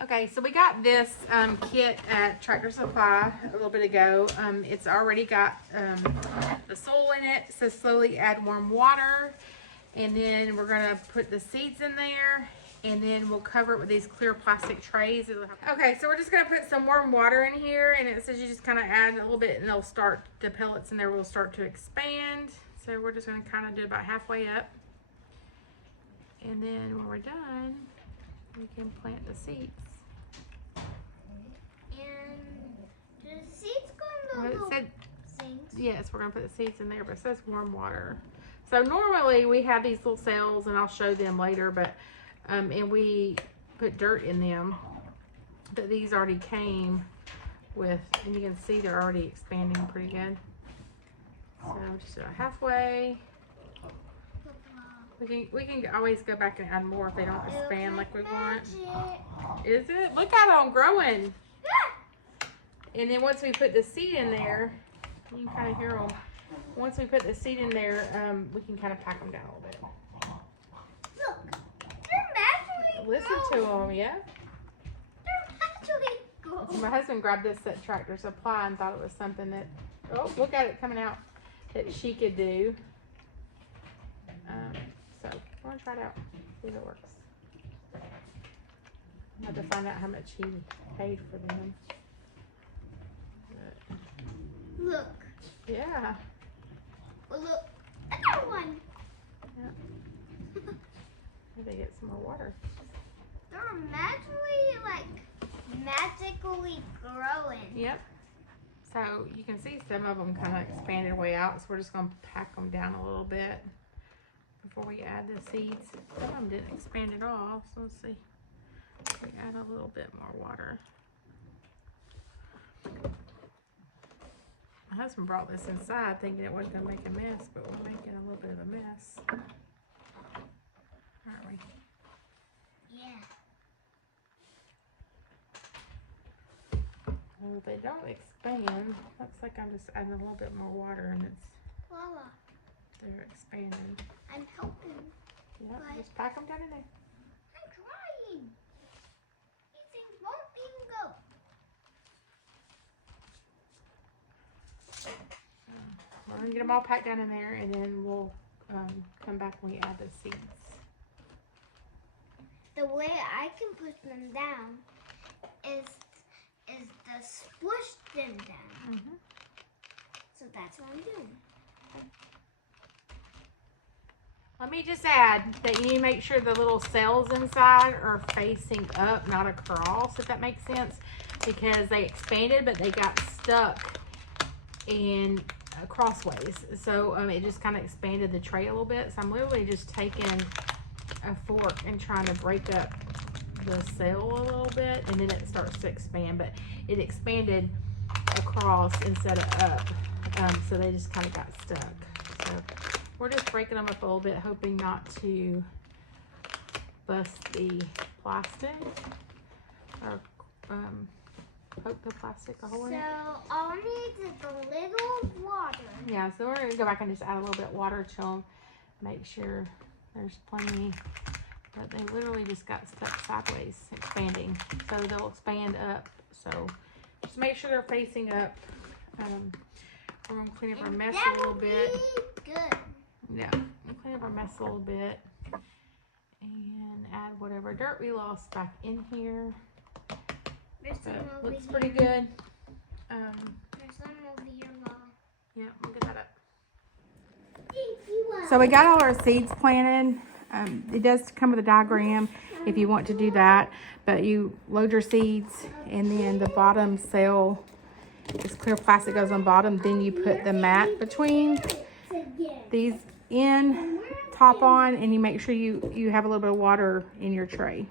Okay, so we got this kit at Tractor Supply a little bit ago. It's already got the soil in it, so slowly add warm water. And then we're gonna put the seeds in there, and then we'll cover it with these clear plastic trays. Okay, so we're just gonna put some warm water in here, and it says you just kind of add a little bit and they'll start, the pellets in there will start to expand. So we're just gonna kind of do about halfway up. And then when we're done, we can plant the seeds. The seeds go in the little things? Yes, we're going to put the seeds in there, but it says warm water. So normally we have these little cells, and I'll show them later, but and we put dirt in them. But these already came with, and you can see they're already expanding pretty good. So just about halfway. We can always go back and add more if they don't expand like we want. Is it? Look at them growing. And then once we put the seed in there, you can kind of hear them. Once we put the seed in there, we can kind of pack them down a little bit. Look, they're naturally Listen to them, yeah? They're naturally growing. So my husband grabbed this at Tractor Supply and thought it was something that, oh, look at it coming out, that she could do. So we're gonna try it out, see if it works. I have to find out how much he paid for them. Look. Yeah. Well, look, another one. Yeah. Maybe get some more water. They're magically growing. Yep. So you can see some of them kind of expanded way out. So we're just going to pack them down a little bit before we add the seeds. Some of them didn't expand at all. So let's see. We add a little bit more water. My husband brought this inside thinking it wasn't going to make a mess, but we're making a little bit of a mess. Aren't we? Yeah. Well, if they don't expand, looks like I'm just adding a little bit more water and it's, Voila. they're expanding. I'm helping. Yeah, just pack them down in there. I'm trying. These things won't even go. We're going to get them all packed down in there, and then we'll come back when we add the seeds. The way I can push them down is to squish them down. Mm-hmm. So that's what I'm doing. Let me just add that you need to make sure the little cells inside are facing up, not across, if that makes sense, because they expanded, but they got stuck in crossways. So it just kind of expanded the tray a little bit. So I'm literally just taking a fork and trying to break up the cell a little bit, and then it starts to expand, but it expanded across instead of up. So they just kind of got stuck. So we're just breaking them up a little bit, hoping not to bust the plastic or poke the plastic a hole in it. So all I need is a little water. Yeah, so we're going to go back and just add a little bit of water to them, make sure there's plenty. But they literally just got stuck sideways, expanding. So they'll expand up. So just make sure they're facing up. We're going to clean up our mess a little bit. Good. Yeah, we'll clean up our mess a little bit. And add whatever dirt we lost back in here. Looks pretty good. There's some over here, Mom. Yeah, we'll get that up. Thank you. So we got all our seeds planted. It does come with a diagram if you want to do that, but you load your seeds, and then the bottom cell, this clear plastic goes on bottom. Then you put the mat between these in, top on, and you make sure you have a little bit of water in your tray.